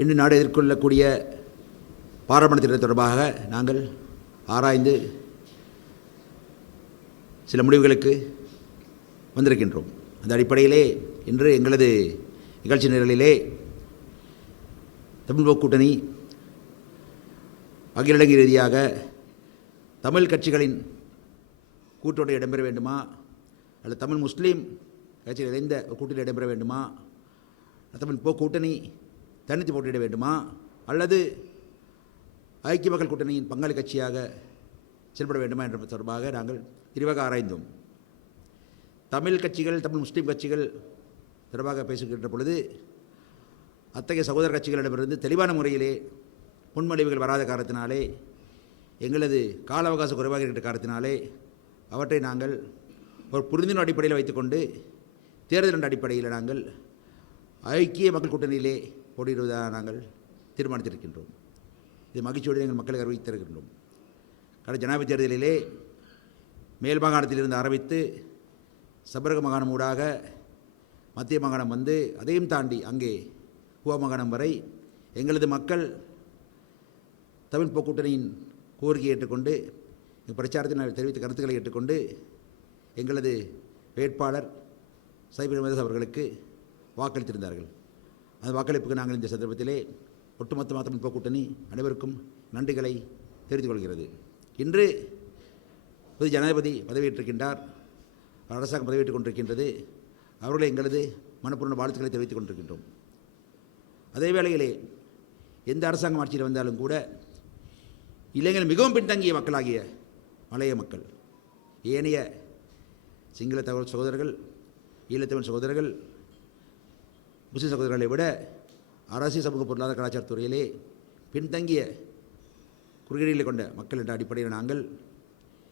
இன்று நாடு எதிர்கொள்ளக்கூடிய பாராளுமன்ற திட்டம் தொடர்பாக நாங்கள் ஆராய்ந்து சில முடிவுகளுக்கு வந்திருக்கின்றோம். அந்த அடிப்படையிலே இன்று எங்களது நிகழ்ச்சி நிரலிலே தமிழ் கூட்டணி அகில இலங்கை ரீதியாக தமிழ் கட்சிகளின் கூட்டோடு இடம்பெற வேண்டுமா? அல்லது தமிழ் முஸ்லீம் கட்சிகள் இணைந்த கூட்டில் இடம்பெற வேண்டுமா? தமிழ் போ கூட்டணி தனித்து போட்டியிட வேண்டுமா? அல்லது ஐக்கிய மக்கள் கூட்டணியின் பங்காளி கட்சியாக செயல்பட வேண்டுமா என்ற தொடர்பாக நாங்கள் விரிவாக ஆராய்ந்தோம். தமிழ் கட்சிகள் தமிழ் முஸ்லீம் கட்சிகள் தொடர்பாக பேசுகின்ற பொழுது அத்தகைய சகோதர கட்சிகளிடமிருந்து தெளிவான முறையிலே முன்மொழிவுகள் வராத காரணத்தினாலே எங்களது கால அவகாசம் குறைவாக இருக்கிற காரணத்தினாலே அவற்றை நாங்கள் ஒரு புரிந்துணர்வு அடிப்படையில் வைத்துக்கொண்டு தேர்தல் என்ற அடிப்படையில் நாங்கள் ஐக்கிய மக்கள் கூட்டணியிலே போட்டியிடுவதாக நாங்கள் தீர்மானித்திருக்கின்றோம். இது மகிழ்ச்சியோடு எங்கள் மக்களுக்கு அறிவித்திருக்கின்றோம். கடந்த ஜனாதிபதி தேர்தலிலே மேல் மாகாணத்திலிருந்து ஆரம்பித்து சபரக மாகாணம் ஊடாக மத்திய மாகாணம் வந்து அதையும் தாண்டி அங்கே குவா மாகாணம் வரை எங்களது மக்கள் தமிழ் போக்கூட்டணியின் கோரிக்கையை ஏற்றுக்கொண்டு எங்கள் பிரச்சாரத்தில் நாங்கள் தெரிவித்த கருத்துக்களை ஏற்றுக்கொண்டு எங்களது வேட்பாளர் சைபர் அவர்களுக்கு வாக்களித்திருந்தார்கள். அந்த வாக்களிப்புக்கு நாங்கள் இந்த சந்தர்ப்பத்திலே ஒட்டுமொத்தமாக தமிழ் போக்கூட்டணி அனைவருக்கும் நன்றிகளை தெரிவித்துக் கொள்கிறது. இன்று புது ஜனாதிபதி பதவியேற்றிருக்கின்றார். அரசாங்கம் பதவியேற்றுக் கொண்டிருக்கின்றது. அவர்களை எங்களது மனப்பூர்ண வாழ்த்துக்களை தெரிவித்துக் கொண்டிருக்கின்றோம். அதே வேளையிலே எந்த அரசாங்கம் ஆட்சியில் வந்தாலும் கூட இளைஞர்கள் மிகவும் பின்தங்கிய மக்களாகிய மலைய மக்கள் ஏனைய சிங்கள தகவல் சகோதரர்கள் ஈழத்தமிழ் சகோதரர்கள் முஸ்லிம் சகோதரர்களை விட அரசியல் சமூக பொருளாதார கலாச்சாரத்துறையிலே பின்தங்கிய குறுக்கீடுகளை கொண்ட மக்கள் என்ற அடிப்படையில் நாங்கள்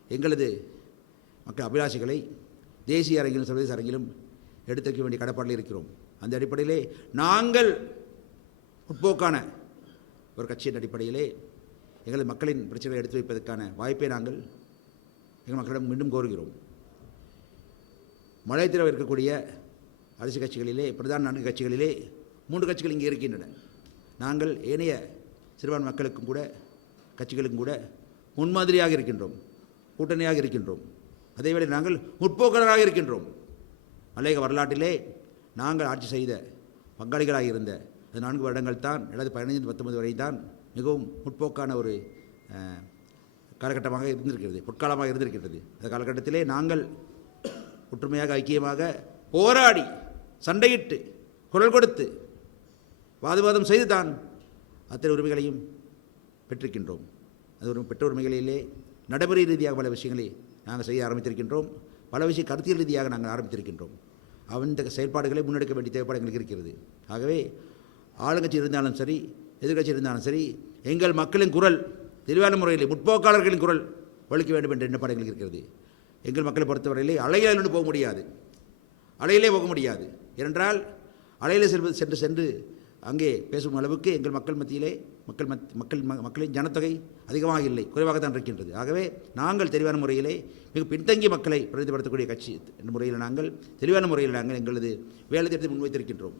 எங்களது மக்கள் அபிலாஷைகளை தேசிய அரங்கிலும் சர்வதேச அரங்கிலும் எடுத்து வைக்க வேண்டிய கடப்பாடில் இருக்கிறோம். அந்த அடிப்படையிலே நாங்கள் முற்போக்கான ஒரு கட்சியின் அடிப்படையிலே எங்களது மக்களின் பிரச்சனைகளை எடுத்து வைப்பதற்கான வாய்ப்பை நாங்கள் எங்கள் மக்களிடம் மீண்டும் கோருகிறோம். மலையத்தில் இருக்கக்கூடிய அரசியல் கட்சிகளிலே பிரதான நான்கு கட்சிகளிலே மூன்று கட்சிகள் இங்கே இருக்கின்றன. நாங்கள் ஏனைய சிறுபான்மை மக்களுக்கும் கூட கட்சிகளுக்கும் கூட முன்மாதிரியாக இருக்கின்றோம் கூட்டணியாக இருக்கின்றோம். அதேவேளை நாங்கள் முற்போக்கராக இருக்கின்றோம். மலையக வரலாற்றிலே நாங்கள் ஆட்சி செய்த பங்காளிகளாக இருந்த அந்த நான்கு வருடங்கள் தான் அல்லது பதினைந்து பத்தொன்பது வரை தான் மிகவும் முற்போக்கான ஒரு காலகட்டமாக இருந்திருக்கிறது பொற்காலமாக இருந்திருக்கிறது அந்த காலகட்டத்திலே நாங்கள் ஒற்றுமையாக ஐக்கியமாக போராடி சண்டையிட்டு குரல் கொடுத்து வாதவாதம் செய்து தான் அத்தனை உரிமைகளையும் பெற்றிருக்கின்றோம். அது ஒரு பெற்ற உரிமைகளிலே நடைமுறை ரீதியாக பல விஷயங்களை நாங்கள் செய்ய ஆரம்பித்திருக்கின்றோம். பல விஷயம் கருத்தியல் ரீதியாக நாங்கள் ஆரம்பித்திருக்கின்றோம். அவன் இந்த செயல்பாடுகளை முன்னெடுக்க வேண்டிய தேவைப்பாடு எங்களுக்கு இருக்கிறது. ஆகவே ஆளுங்கட்சி இருந்தாலும் சரி எதிர்க்கட்சி இருந்தாலும் சரி எங்கள் மக்களின் குரல் தெளிவான முறையில் முற்போக்காளர்களின் குரல் ஒழிக்க வேண்டும் என்ற எண்ணப்பாடு எங்களுக்கு இருக்கிறது. எங்கள் மக்களை பொறுத்தவரையிலே அலையில் போக முடியாது. அலையிலே போக முடியாது. ஏனென்றால் அலையில் செல்வது சென்று சென்று அங்கே பேசும் அளவுக்கு எங்கள் மக்கள் மத்தியிலே மக்கள் மத் மக்கள் ம- மக்களின் ஜனத்தொகை அதிகமாக இல்லை குறைவாகத்தான் இருக்கின்றது. ஆகவே நாங்கள் தெளிவான முறையிலே மிக பின்தங்கிய மக்களை பிரதிபடுத்தக்கூடிய கட்சி என்ற முறையில் நாங்கள் தெளிவான முறையில் நாங்கள் எங்களது வேலை திட்டத்தை முன்வைத்திருக்கின்றோம்.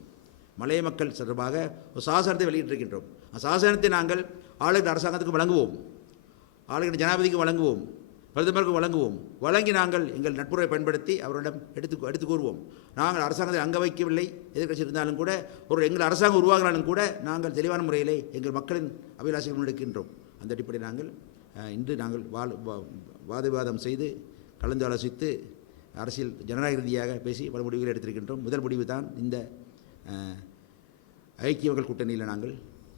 மலைய மக்கள் சார்பாக ஒரு சாசனத்தை வெளியிட்டிருக்கின்றோம். அந்த சாசனத்தை நாங்கள் ஆளுகிற அரசாங்கத்துக்கு வழங்குவோம். ஆளுகிற ஜனாதிபதிக்கு வழங்குவோம். பிரதமருக்கு வழங்குவோம். வழங்கி நாங்கள் எங்கள் நட்புறவை பயன்படுத்தி அவரிடம் எடுத்து எடுத்து கூறுவோம். நாங்கள் அரசாங்கத்தை அங்க வைக்கவில்லை. எதிர்க்கட்சி இருந்தாலும் கூட ஒரு எங்கள் அரசாங்கம் உருவாகினாலும் கூட நாங்கள் தெளிவான முறையிலே எங்கள் மக்களின் அபிலாஷைகள் முன்னெடுக்கின்றோம் அந்த அடிப்படையில் நாங்கள் இன்று நாங்கள் வாழ் வா- வாத விவாதம் செய்து கலந்து ஆலோசித்து அரசியல் ஜனநாயக ரீதியாக பேசி பல முடிவுகளை எடுத்திருக்கின்றோம். முதல் முடிவு தான் இந்த அஹ், ஐக்கிய மக்கள் கூட்டணியில் நாங்கள்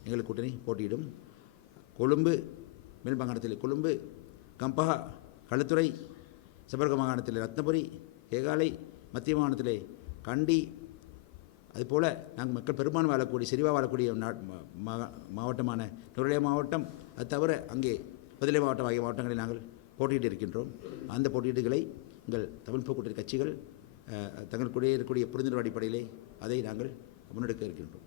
எங்கள் கூட்டணி போட்டியிடும். கொழும்பு மேல்மாகாணத்தில் கொழும்பு கம்பஹா களுத்துறை சபரக மாகாணத்தில் ரத்னபுரி கேகாலை மத்திய மாகாணத்திலே கண்டி அதுபோல் நாங்கள் மக்கள் பெரும்பான்மை வாழக்கூடிய செறிவாக வாழக்கூடிய நா- மா- மா- மாவட்டமான நுரையா மாவட்டம். அது தவிர அங்கே பதிலை மாவட்டம் ஆகிய மாவட்டங்களில் நாங்கள் போட்டியிட்டு இருக்கின்றோம். அந்த போட்டியீடுகளை எங்கள் தமிழ் போக்குவரத்து கட்சிகள் அஹ், இருக்கக்கூடிய புரிந்துணர்வு அடிப்படையிலே அதை நாங்கள் முன்னெடுக்க இருக்கின்றோம்.